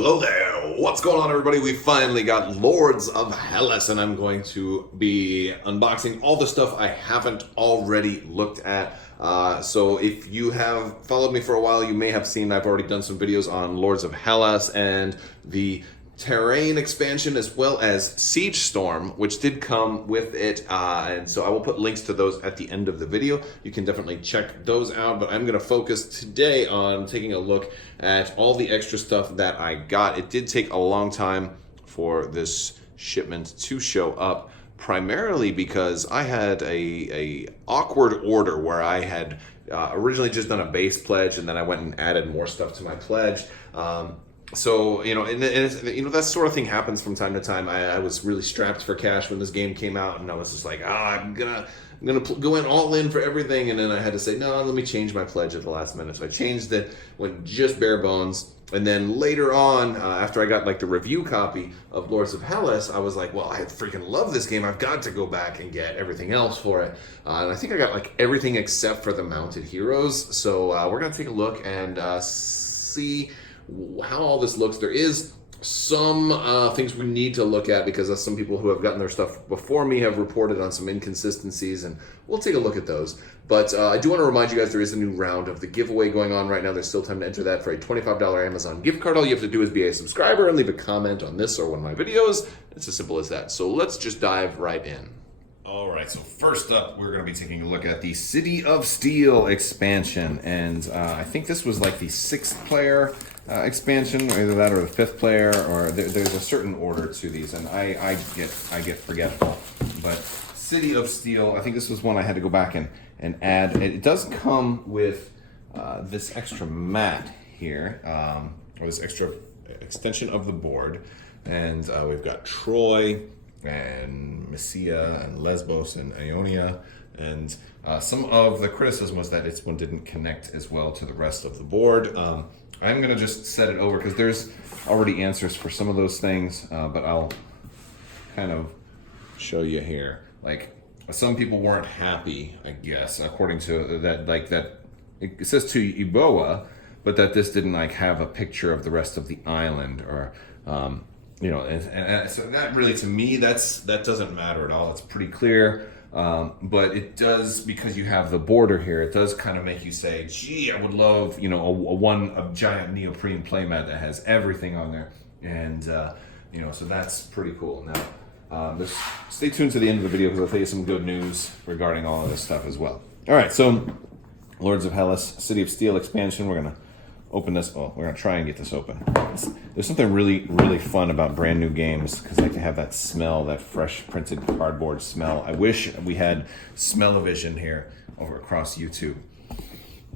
Hello there, what's going on everybody? We finally got Lords of Hellas and I'm going to be unboxing all the stuff I haven't already looked at. So if you have followed me for a while, you may have seen I've already done some videos on Lords of Hellas and the Terrain expansion as well as Siege Storm, which did come with it, and so I will put links to those at the end of the video. You can definitely check those out, but I'm going to focus today on taking a look at all the extra stuff that I got. It did take a long time for this shipment to show up, primarily because I had a awkward order where I had originally just done a base pledge and then I went and added more stuff to my pledge. So, and that sort of thing happens from time to time. I was really strapped for cash when this game came out, and I was just like, I'm gonna go in all in for everything, and then I had to say, no, let me change my pledge at the last minute. So I changed it, went just bare bones, and then later on, after I got like the review copy of Lords of Hellas, I was like, well, I freaking love this game. I've got to go back and get everything else for it. And I think I got like everything except for the mounted heroes. So we're gonna take a look and see how all this looks. There is some things we need to look at because some people who have gotten their stuff before me have reported on some inconsistencies, and we'll take a look at those. But I do want to remind you guys there is a new round of the giveaway going on right now. There's still time to enter that for a $25 Amazon gift card. All you have to do is be a subscriber and leave a comment on this or one of my videos. It's as simple as that. So let's just dive right in. All right, so first up, we're going to be taking a look at the City of Steel expansion, and I think this was like the 6th player expansion, either that or the 5th player, or there's a certain order to these, and I get forgetful. But City of Steel, I think this was one I had to go back and add. It does come with this extra mat here, or this extra extension of the board, and we've got Troy and Mysia and Lesbos and Ionia, and some of the criticism was that its one didn't connect as well to the rest of the board. I'm going to just set it over because there's already answers for some of those things, but I'll kind of show you here. Like, some people weren't happy, I guess, according to that, like that it says to Eboa, but that this didn't like have a picture of the rest of the island, or and so that really, to me, that doesn't matter at all. It's pretty clear, but it does, because you have the border here, it does kind of make you say, gee, I would love, a giant neoprene playmat that has everything on there, and so that's pretty cool. Now, stay tuned to the end of the video because I'll tell you some good news regarding all of this stuff as well. All right, so Lords of Hellas, City of Steel expansion. We're gonna open this. Oh, we're gonna try and get this open. There's something really, really fun about brand new games because they have that smell, that fresh printed cardboard smell. I wish we had smell-o-vision here over across YouTube.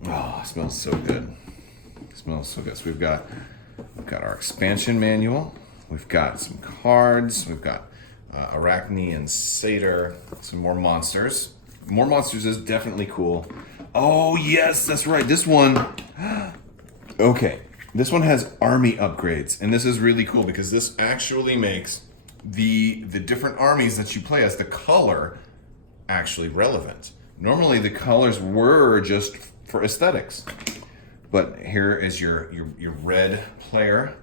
Oh, it smells so good. It smells so good. So we've got our expansion manual. We've got some cards. We've got Arachne and Satyr. Some more monsters. More monsters is definitely cool. Oh yes, that's right. This one. Okay, this one has army upgrades, and this is really cool because this actually makes the different armies that you play as, the color, actually relevant. Normally the colors were just for aesthetics, but here is your red player,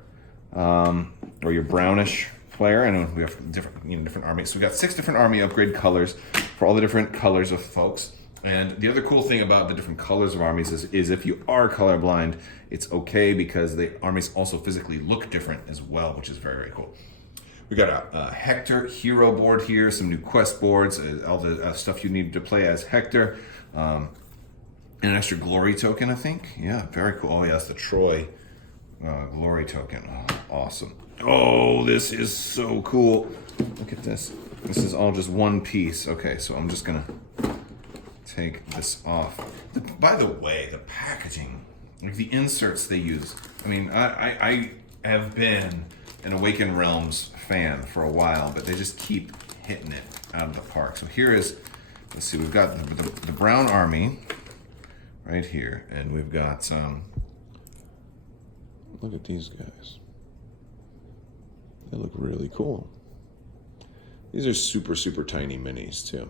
or your brownish player, and we have different armies. So we got 6 different army upgrade colors for all the different colors of folks. And the other cool thing about the different colors of armies is if you are colorblind, it's okay because the armies also physically look different as well, which is very, very cool. We got a Hector hero board here, some new quest boards, all the stuff you need to play as Hector, and an extra glory token, I think. Yeah, very cool. Oh yeah, that's the Troy glory token. Oh, awesome. Oh, this is so cool. Look at this. This is all just one piece. Okay, so I'm just gonna take this off. By the way, the packaging, like the inserts they use. I mean, I have been an Awakened Realms fan for a while, but they just keep hitting it out of the park. So here is, let's see, we've got the brown army right here, and we've got look at these guys. They look really cool. These are super, super tiny minis too.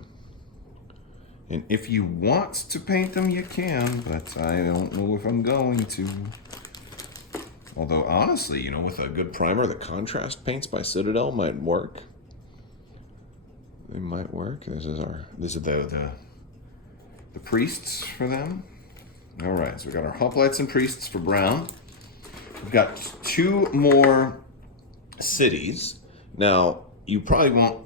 And if you want to paint them, you can, but I don't know if I'm going to. Although, honestly, you know, with a good primer, the contrast paints by Citadel might work. They might work. This is the priests for them. All right, so we got our hoplites and priests for brown. We've got 2 more cities. Now, you probably won't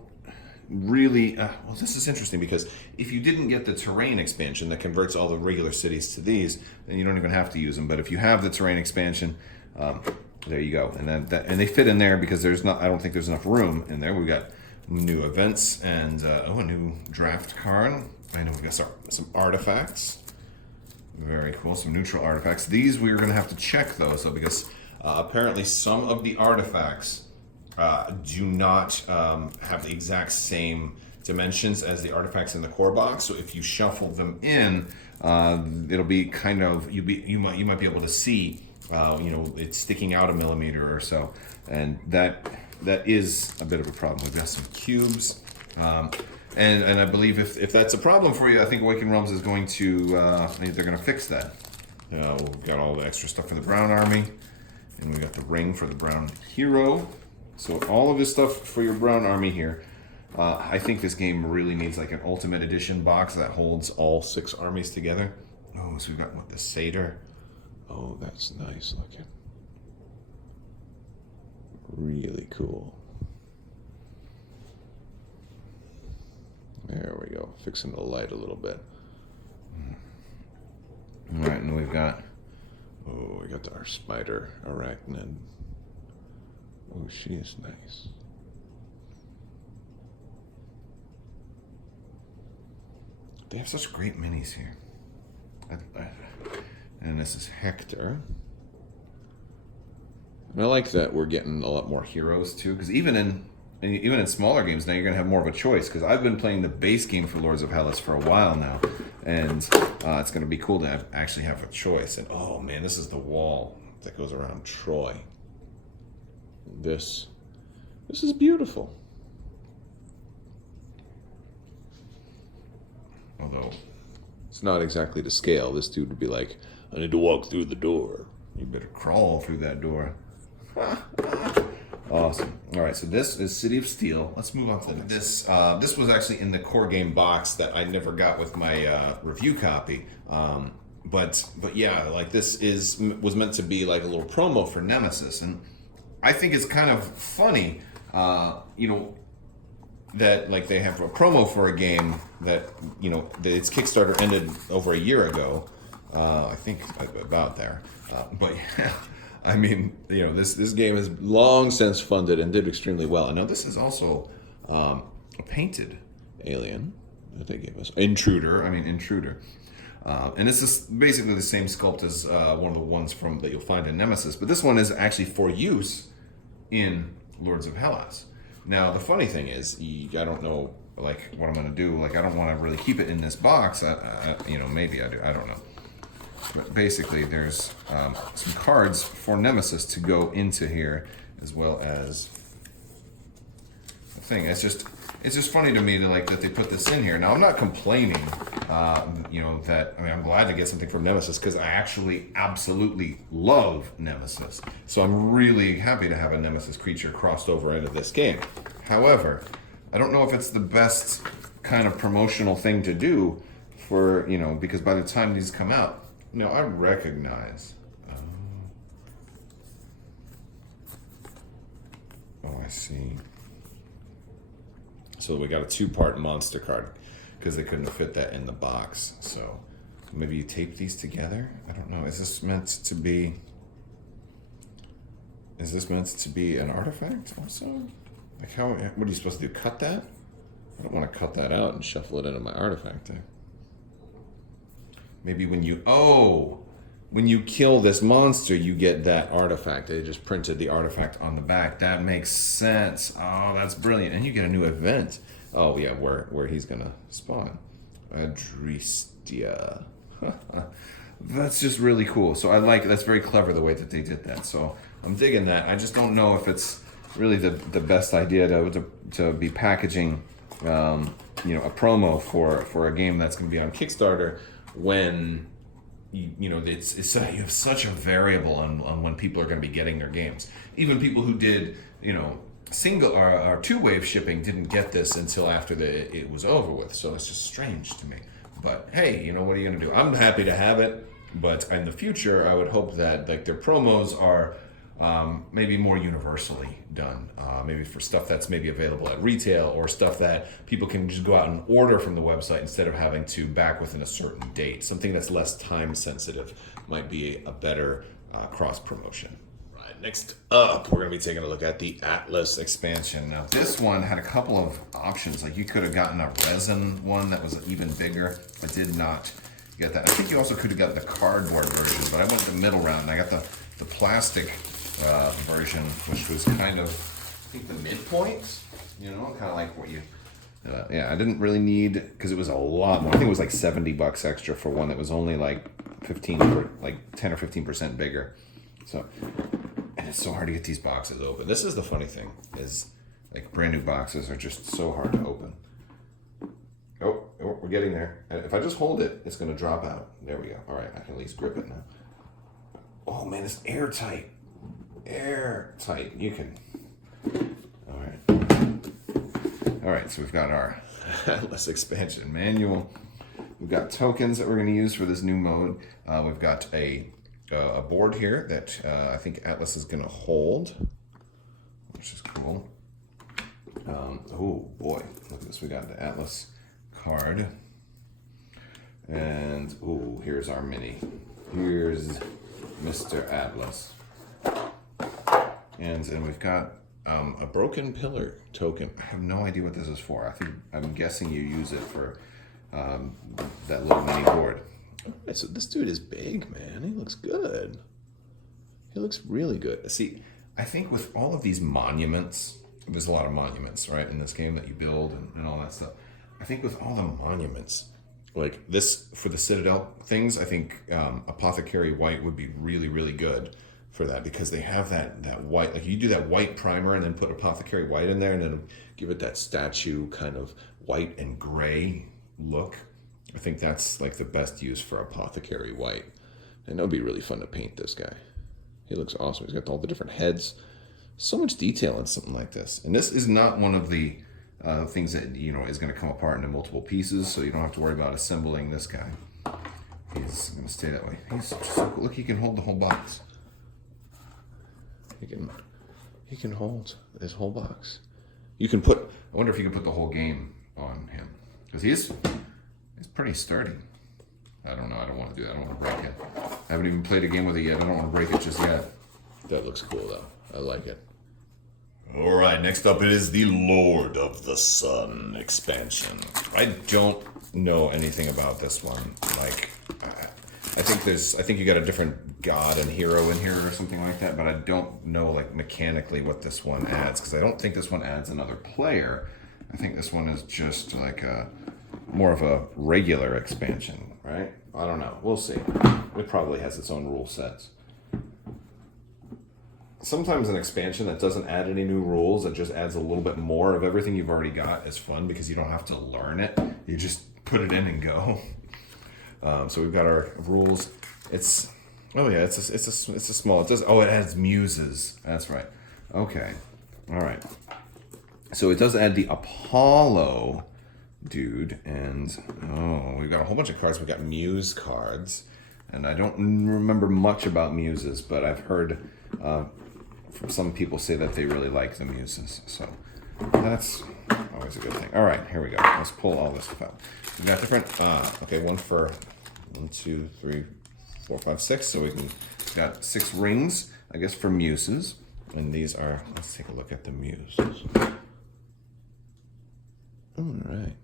really... well, this is interesting because if you didn't get the terrain expansion that converts all the regular cities to these, then you don't even have to use them. But if you have the terrain expansion, there you go. And then and they fit in there because I don't think there's enough room in there. We've got new events and a new draft card. I know we've got some artifacts. Very cool, some neutral artifacts. These we're going to have to check those though, because apparently some of the artifacts do not have the exact same dimensions as the artifacts in the core box. So if you shuffle them in, it'll be kind of you might be able to see you know, it's sticking out a millimeter or so, and that is a bit of a problem. We've got some cubes. And I believe if that's a problem for you, I think Awakened Realms is going to, they're going to fix that. We've got all the extra stuff for the Brown Army, and we got the ring for the Brown Hero. So all of this stuff for your Brown Army here. I think this game really needs like an Ultimate Edition box that holds all 6 armies together. Oh, so we've got what, the Satyr. Oh, that's nice looking. Really cool. There we go. Fixing the light a little bit. All right, and we got our spider arachnid. Oh, she is nice. They have such great minis here. And this is Hector. And I like that we're getting a lot more heroes too, because even in smaller games now, you're going to have more of a choice, because I've been playing the base game for Lords of Hellas for a while now, and it's going to be cool to actually have a choice. And oh man, this is the wall that goes around Troy. This is beautiful. Although it's not exactly to scale. This dude would be like, I need to walk through the door. You better crawl through that door. Awesome. All right, so this is City of Steel. Let's move on to this. This was actually in the core game box that I never got with my review copy. But yeah, like this was meant to be like a little promo for Nemesis, and I think it's kind of funny, you know, that like they have a promo for a game that, you know, that its Kickstarter ended over a year ago. I think about there. But yeah. I mean, you know, this game is long since funded and did extremely well. And now this is also a painted alien that they gave us. Intruder. And this is basically the same sculpt as one of the ones that you'll find in Nemesis. But this one is actually for use in Lords of Hellas. Now, the funny thing is, I don't know, like, what I'm going to do. Like, I don't want to really keep it in this box. You know, maybe I do. I don't know. But basically, there's some cards for Nemesis to go into here, as well as the thing. It's just funny to me that they put this in here. Now, I'm not complaining, you know, I'm glad to get something from Nemesis, because I actually absolutely love Nemesis. So I'm really happy to have a Nemesis creature crossed over into this game. However, I don't know if it's the best kind of promotional thing to do for, you know, because by the time these come out, no, I recognize. Oh, I see. So we got a 2-part monster card because they couldn't fit that in the box. So maybe you tape these together? I don't know. Is this meant to be an artifact also? Like what are you supposed to do? Cut that? I don't want to cut that out and shuffle it into my artifact there. Maybe when you kill this monster, you get that artifact. They just printed the artifact on the back. That makes sense. Oh, that's brilliant. And you get a new event. Oh, yeah, where he's going to spawn. Adristia. That's just really cool. So that's very clever the way that they did that. So I'm digging that. I just don't know if it's really the best idea to be packaging, you know, a promo for a game that's going to be on Kickstarter when you know, you have such a variable on when people are going to be getting their games. Even people who did, you know, single or two-wave shipping didn't get this until after it was over with. So it's just strange to me. But hey, you know, what are you going to do? I'm happy to have it, but in the future, I would hope that like their promos are maybe more universally done. Maybe for stuff that's maybe available at retail, or stuff that people can just go out and order from the website instead of having to back within a certain date. Something that's less time sensitive might be a better cross promotion. Right, next up, we're going to be taking a look at the Atlas expansion. Now, this one had a couple of options. Like, you could have gotten a resin one that was even bigger. I did not get that. I think you also could have got the cardboard version, but I went the middle round and I got the plastic version, which was kind of, I think, the midpoint, you know, kind of like what you, yeah, I didn't really need, because it was a lot more. I think it was like $70 extra for one that was only like 10 or 15% bigger. So, and it's so hard to get these boxes open. This is the funny thing, is like brand new boxes are just so hard to open. Oh, we're getting there. And if I just hold it, it's going to drop out. There we go. All right, I can at least grip it now. Oh man, it's airtight. Airtight. You can. All right, so we've got our Atlas expansion manual. We've got tokens that we're going to use for this new mode. We've got a board here that I think Atlas is going to hold, which is cool. Oh boy, look at this. We got the Atlas card. And oh, here's our mini. Here's Mr. Atlas. And we've got a broken pillar token. I have no idea what this is for. I'm guessing you use it for that little mini board. Right, so this dude is big, man. He looks good. He looks really good. See, I think with all of these monuments, there's a lot of monuments, right, in this game that you build and all that stuff. I think with all the monuments, like this, for the Citadel things, I think Apothecary White would be really, really good for that, because they have that white, like you do that white primer and then put Apothecary White in there and then give it that statue kind of white and gray look. I think that's like the best use for Apothecary White. And it would be really fun to paint this guy. He looks awesome. He's got all the different heads. So much detail in something like this. And this is not one of the things that, you know, is going to come apart into multiple pieces, so you don't have to worry about assembling this guy. He's going to stay that way. He's so cool. Look, he can hold the whole box. He can hold this whole box. You can put, I wonder if you can put the whole game on him, because he's pretty sturdy. I don't know. I don't want to do that. I don't want to break it. I haven't even played a game with it yet. I don't want to break it just yet. That looks cool though. I like it. All right, next up it is the Lord of the Sun expansion. I don't know anything about this one. Like, I think you got a different god and hero in here or something like that, but I don't know like mechanically what this one adds, because I don't think this one adds another player. I think this one is just like more of a regular expansion, right? I don't know. We'll see. It probably has its own rule sets. Sometimes an expansion that doesn't add any new rules, that just adds a little bit more of everything you've already got, is fun, because you don't have to learn it. You just put it in and go. So we've got our rules. It's a small. It adds muses. That's right. Okay. All right. So it does add the Apollo dude, and we've got a whole bunch of cards. We've got muse cards, and I don't remember much about muses, but I've heard from some people say that they really like the muses, so that's always a good thing. All right, here we go. Let's pull all this stuff out. We've got different, one for 1, 2, 3, 4, 5, 6, so we've got 6 rings, I guess, for muses, and these are, let's take a look at the muses. All right.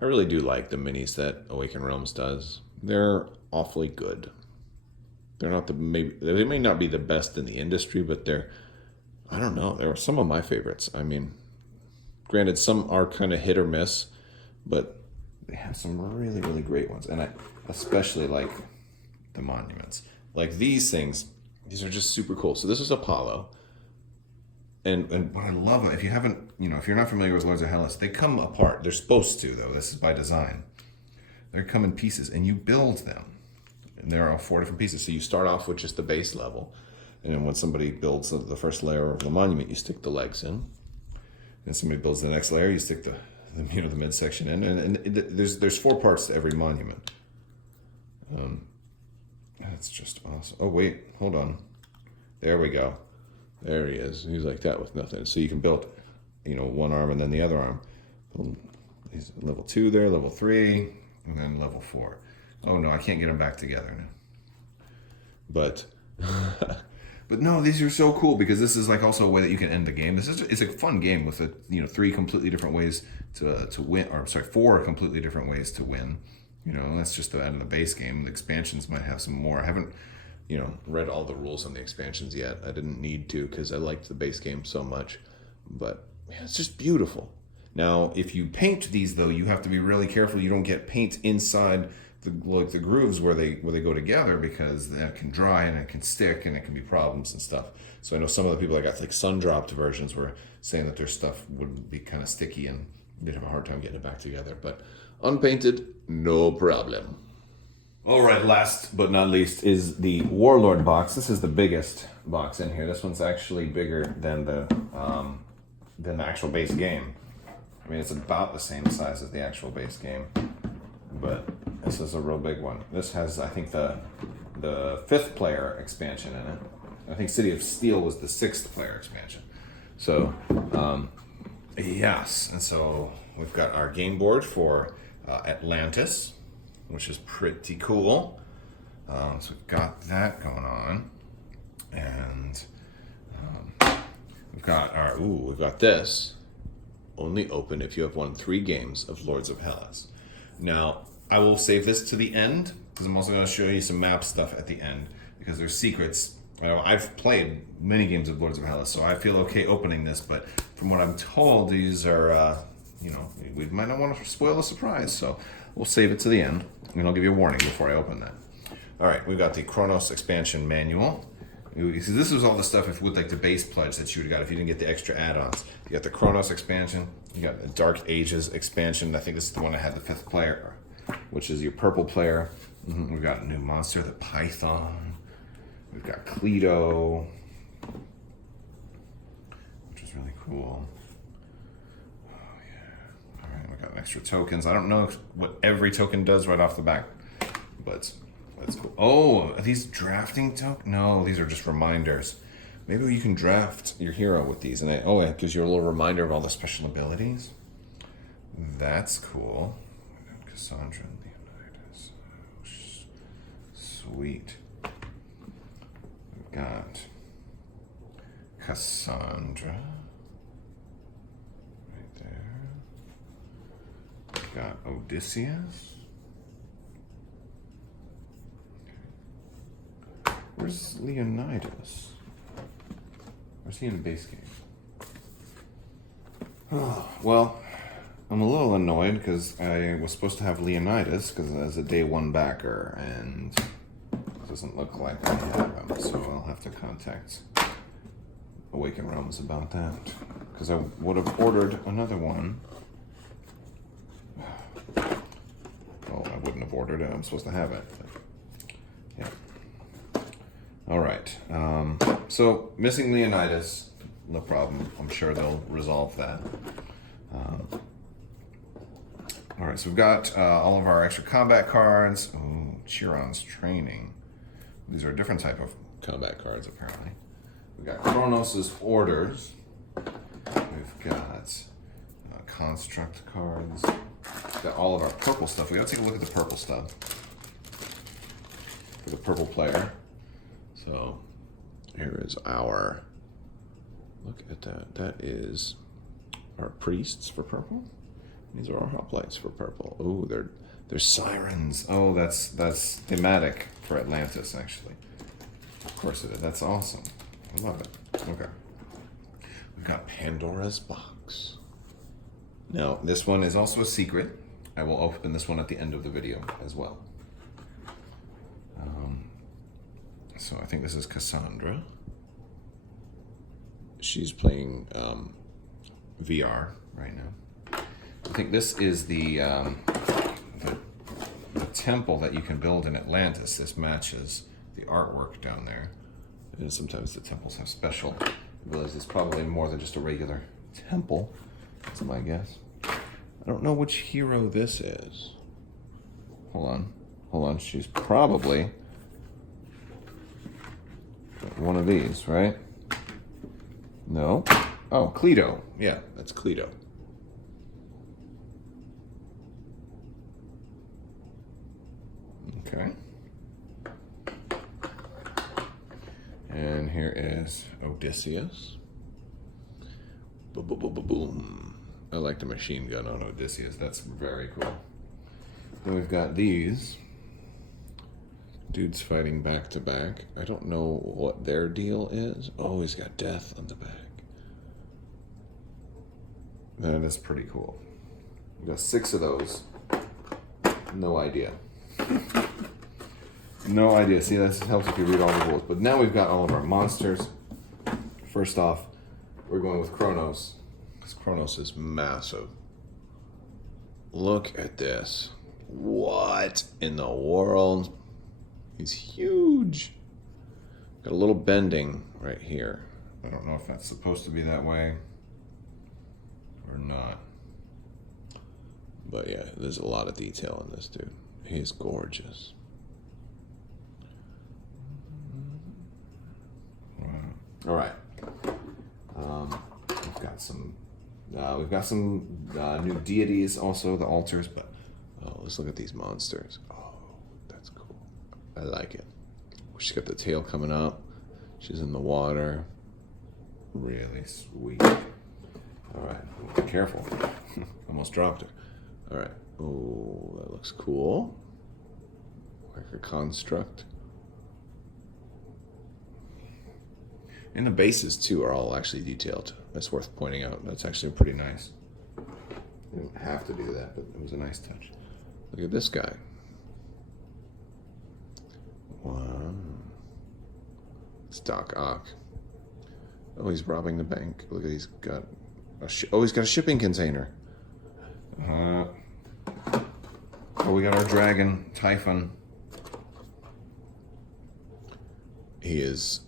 I really do like the minis that Awaken Realms does. They're awfully good. They're not they may not be the best in the industry, but they're some of my favorites. I mean, granted, some are kind of hit or miss, but they have some really, really great ones. And I especially like the monuments. Like these things, these are just super cool. So this is Apollo. And what I love, if you're not familiar with Lords of Hellas, they come apart. They're supposed to, though. This is by design. They come in pieces, and you build them. And there are 4 different pieces. So you start off with just the base level. And then when somebody builds the first layer of the monument, you stick the legs in. Then somebody builds the next layer, you stick the midsection in. And there's 4 parts to every monument. That's just awesome. Oh, wait, hold on. There we go. There he is. He's like that with nothing. So you can build, one arm and then the other arm. He's level 2 there, level 3, and then level 4. Oh no, I can't get them back together now. But no, these are so cool because this is like also a way that you can end the game. It's a fun game with 3 completely different ways to win, or sorry, 4 completely different ways to win. That's just the end of the base game. The expansions might have some more. I haven't read all the rules on the expansions yet. I didn't need to because I liked the base game so much. But yeah, it's just beautiful. Now, if you paint these though, you have to be really careful. You don't get paint inside the grooves where they go together, because that can dry and it can stick and it can be problems and stuff. So I know some of the people that got like sun-dropped versions were saying that their stuff would be kind of sticky and they'd have a hard time getting it back together. But unpainted, no problem. All right, last but not least is the Warlord box. This is the biggest box in here. This one's actually bigger than the actual base game. I mean, it's about the same size as the actual base game, but this is a real big one. This has, I think, the 5th player expansion in it. I think City of Steel was the 6th player expansion. So, yes, and so we've got our game board for Atlantis, which is pretty cool. So we've got that going on, and we've got this. Only open if you have won 3 games of Lords of Hellas. Now, I will save this to the end, because I'm also going to show you some map stuff at the end, because there's secrets. I've played many games of Lords of Hellas, so I feel okay opening this, but from what I'm told, these are, we might not want to spoil the surprise, so we'll save it to the end, and I'll give you a warning before I open that. All right, we've got the Chronos expansion manual. See, this was all the stuff with like the base pledge that you would have got if you didn't get the extra add-ons. You got the Chronos expansion, you got the Dark Ages expansion. I think this is the one that had the 5th player, which is your purple player. We've got a new monster, the Python. We've got Cleto, which is really cool. Oh yeah. All right, we got extra tokens. I don't know what every token does right off the bat, but that's cool. Oh, are these drafting tokens? No, these are just reminders. Maybe you can draft your hero with these, and it gives you a little reminder of all the special abilities. That's cool. Cassandra and Leonidas. Sweet. We've got Cassandra right there. We've got Odysseus. Where's Leonidas? Where's he in the base game? Oh, well, I'm a little annoyed because I was supposed to have Leonidas as a day 1 backer, and it doesn't look like I have him, so I'll have to contact Awaken Realms about that, because I would have ordered another one. Well, I wouldn't have ordered it. I'm supposed to have it. But yeah. All right. So missing Leonidas, no problem. I'm sure they'll resolve that. All right. So we've got all of our extra combat cards. Oh, Chiron's Training. These are a different type of combat cards, apparently. We've got Chronos' Orders. We've got construct cards. We've got all of our purple stuff. We gotta take a look at the purple stuff for the purple player. So here is our, look at that. That is our priests for purple. These are our hoplites for purple. Oh, they're sirens. Oh, that's thematic for Atlantis, actually. Of course it is. That's awesome. I love it. Okay. We've got Pandora's Box. Now, this one is also a secret. I will open this one at the end of the video as well. So I think this is Cassandra. She's playing VR right now. I think this is the temple that you can build in Atlantis. This matches the artwork down there. And sometimes the temples have special abilities. It's probably more than just a regular temple. That's my guess. I don't know which hero this is. Hold on. She's probably one of these, right? No. Oh, Cleto. Yeah, that's Cleto. Okay. And here is Odysseus. Boom, boom, boom, boom, boom. I like the machine gun on Odysseus. That's very cool. Then we've got these dudes fighting back to back. I don't know what their deal is. Oh, he's got death on the back. That is pretty cool. We've got 6 of those. No idea. No idea. See, that helps if you read all the rules. But now we've got all of our monsters. First off, we're going with Chronos. Because Chronos is massive. Look at this. What in the world? He's huge. Got a little bending right here. I don't know if that's supposed to be that way or not. But yeah, there's a lot of detail in this dude. He's gorgeous. All right. We've got some new deities, also the altars. But let's look at these monsters. Oh, that's cool. I like it. She's got the tail coming up. She's in the water. Really sweet. All right. Be careful. Almost dropped her. All right. Oh, that looks cool. Like a construct. And the bases, too, are all actually detailed. That's worth pointing out. That's actually pretty nice. You didn't have to do that, but it was a nice touch. Look at this guy. Wow. It's Doc Ock. Oh, he's robbing the bank. Look at, he's got he's got a shipping container. Oh, we got our dragon, Typhon. He is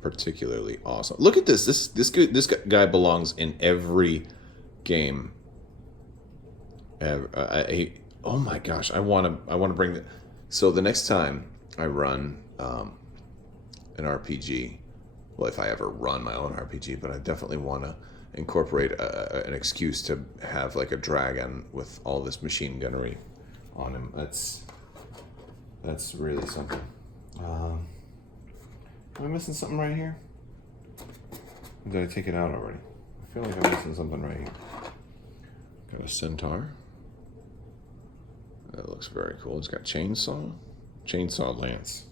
particularly awesome. Look at this. This guy belongs in every game. Oh my gosh! I want to bring the. So the next time I run an RPG, well, if I ever run my own RPG, but I definitely want to incorporate an excuse to have like a dragon with all this machine gunnery on him. That's really something. Am I missing something right here? Or did I take it out already? I feel like I'm missing something right here. Got a centaur. That looks very cool. It's got chainsaw lance.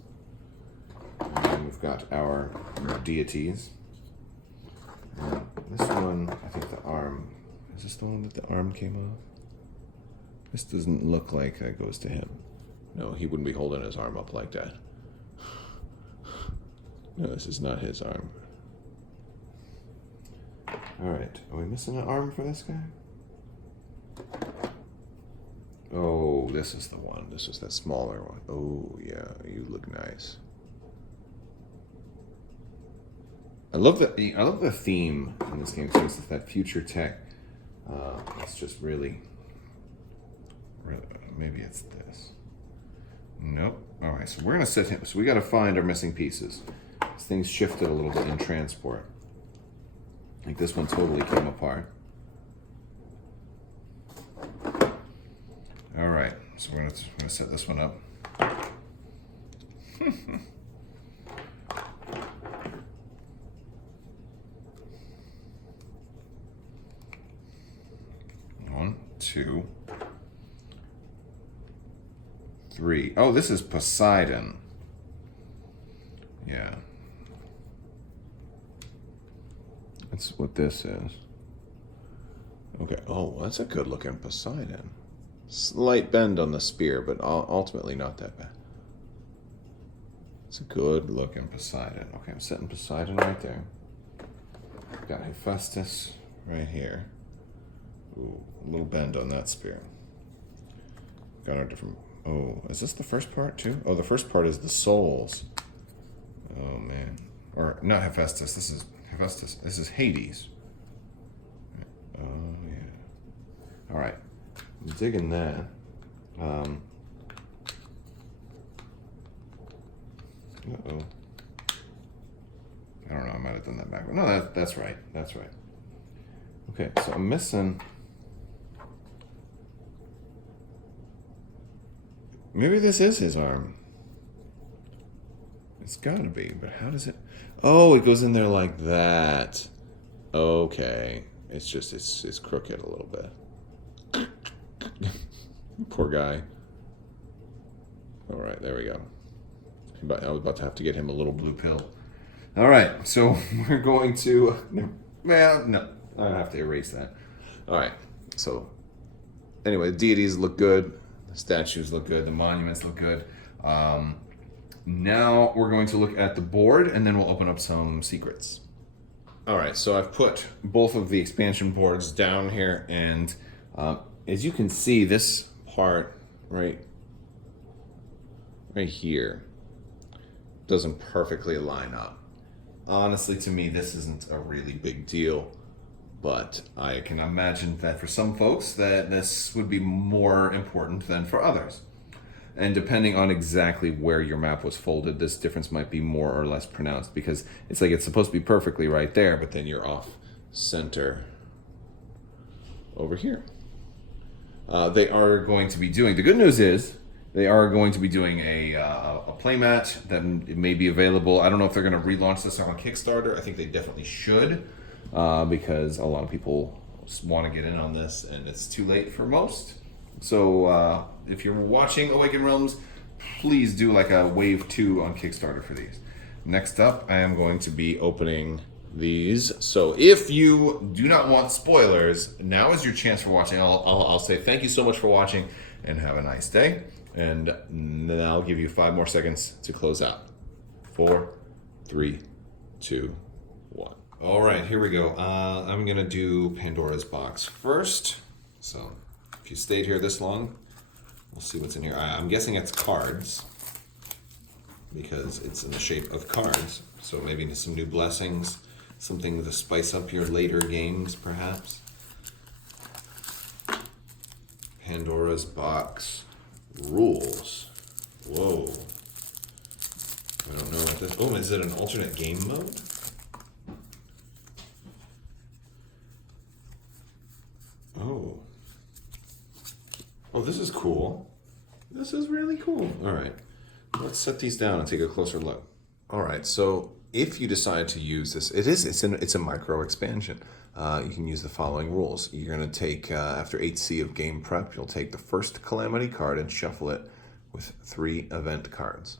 And we've got our deities. This one, I think the arm. Is this the one that the arm came off? This doesn't look like that goes to him. No, he wouldn't be holding his arm up like that. No, this is not his arm. Alright, are we missing an arm for this guy? Oh, this is the one. This is that smaller one. Oh, yeah, you look nice. I love the theme in this game. So it's that future tech. It's just really, maybe it's this. Nope. All right, so we're gonna set him. So we got to find our missing pieces. This thing's shifted a little bit in transport. Like this one totally came apart. All right, so we're gonna set this one up. One, two, three. Oh, this is Poseidon. Yeah. That's what this is. Okay. Oh, that's a good looking Poseidon. Slight bend on the spear, but ultimately not that bad. It's a good looking Poseidon. Okay, I'm setting Poseidon right there. Got Hephaestus right here. Ooh, a little bend on that spear. Got our different Oh, is this the first part too? Oh, the first part is the souls. Oh man, or not Hephaestus. This is Hephaestus. This is Hades. Oh yeah. All right, I'm digging that. Uh-oh. I don't know. I might have done that backward. No, that's right. That's right. Okay, so I'm missing. Maybe this is his arm. It's gotta be, but how does it? Oh, it goes in there like that. Okay, it's just it's crooked a little bit. Poor guy. All right, there we go. I was about to have to get him a little blue pill. All right, so we're going to. Well, no, I have to erase that. All right, so anyway, the deities look good. The statues look good. The monuments look good. Now we're going to look at the board, and then we'll open up some secrets. All right, so I've put both of the expansion boards down here, and as you can see, this part right here doesn't perfectly line up. Honestly, to me, this isn't a really big deal, but I can imagine that for some folks that this would be more important than for others. And depending on exactly where your map was folded, this difference might be more or less pronounced, because it's like it's supposed to be perfectly right there, but then you're off center over here. They are going to be doing, the good news is, they are going to be doing a playmat that may be available. I don't know if they're going to relaunch this on Kickstarter. I think they definitely should, because a lot of people want to get in on this, and it's too late for most. So if you're watching Awakened Realms, please do like a wave 2 on Kickstarter for these. Next up, I am going to be opening these. So if you do not want spoilers, now is your chance for watching. I'll say thank you so much for watching, and have a nice day. And then I'll give you 5 more seconds to close out. 4, 3, 2, 1. All right, here we go. I'm gonna do Pandora's box first. So if you stayed here this long, we'll see what's in here. I'm guessing it's cards, because it's in the shape of cards. So maybe some new blessings, something to spice up your later games, perhaps. Pandora's box rules. Whoa. I don't know what this. Oh, is it an alternate game mode? Oh. Oh, this is cool. This is really cool. All right. Let's set these down and take a closer look. All right. So if you decide to use this, it's a micro expansion. You can use the following rules. You're going to take, after 8C of game prep, you'll take the first Calamity card and shuffle it with 3 event cards.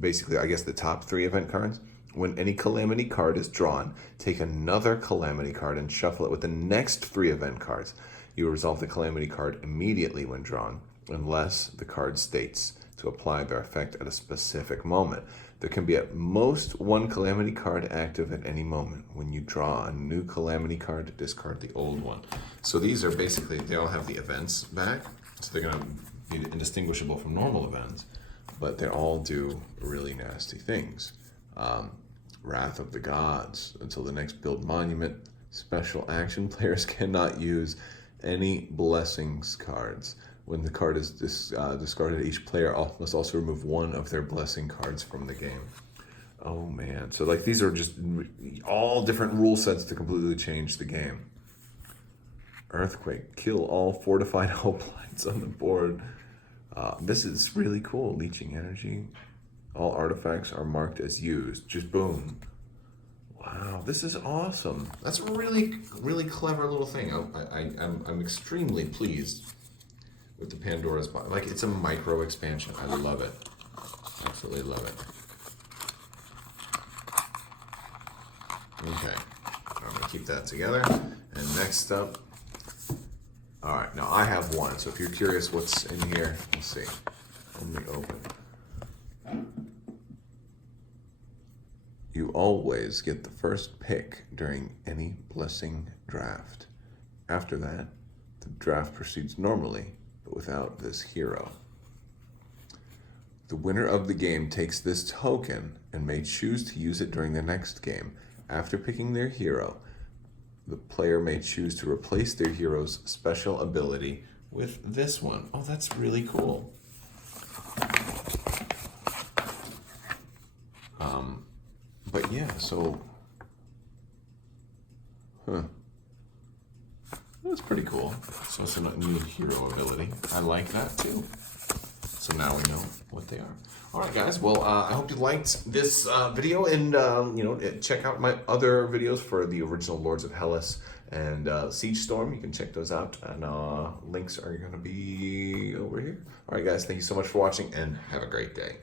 Basically, I guess the top 3 event cards. When any Calamity card is drawn, take another Calamity card and shuffle it with the next 3 event cards. You resolve the Calamity card immediately when drawn, unless the card states to apply their effect at a specific moment. There can be at most 1 Calamity card active at any moment. When you draw a new Calamity card, discard the old one. So these are basically, they all have the events back, so they're going to be indistinguishable from normal events, but they all do really nasty things. Wrath of the Gods. Until the next build monument, special action, players cannot use any blessings cards. When the card is discarded, each player must also remove 1 of their blessing cards from the game. Oh man, so like these are just all different rule sets to completely change the game. Earthquake, kill all fortified hoplites on the board. This is really cool. Leeching energy. All artifacts are marked as used. Just boom. Wow, this is awesome. That's a really, really clever little thing. I'm extremely pleased with the Pandora's box. Like, it's a micro expansion. I love it. Absolutely love it. Okay, I'm gonna keep that together. And next up, all right, now I have 1. So if you're curious what's in here, let's see. Let me open. You always get the first pick during any blessing draft. After that, the draft proceeds normally, but but without this hero. The winner of the game takes this token and may choose to use it during the next game. After picking their hero, the player may choose to replace their hero's special ability with this one. Oh, that's really cool. But yeah, so... That's pretty cool. So it's a new hero ability. I like that too. So now we know what they are. All right, guys. Well, I hope you liked this video, and check out my other videos for the original Lords of Hellas and Siege Storm. You can check those out, and links are going to be over here. All right, guys. Thank you so much for watching, and have a great day.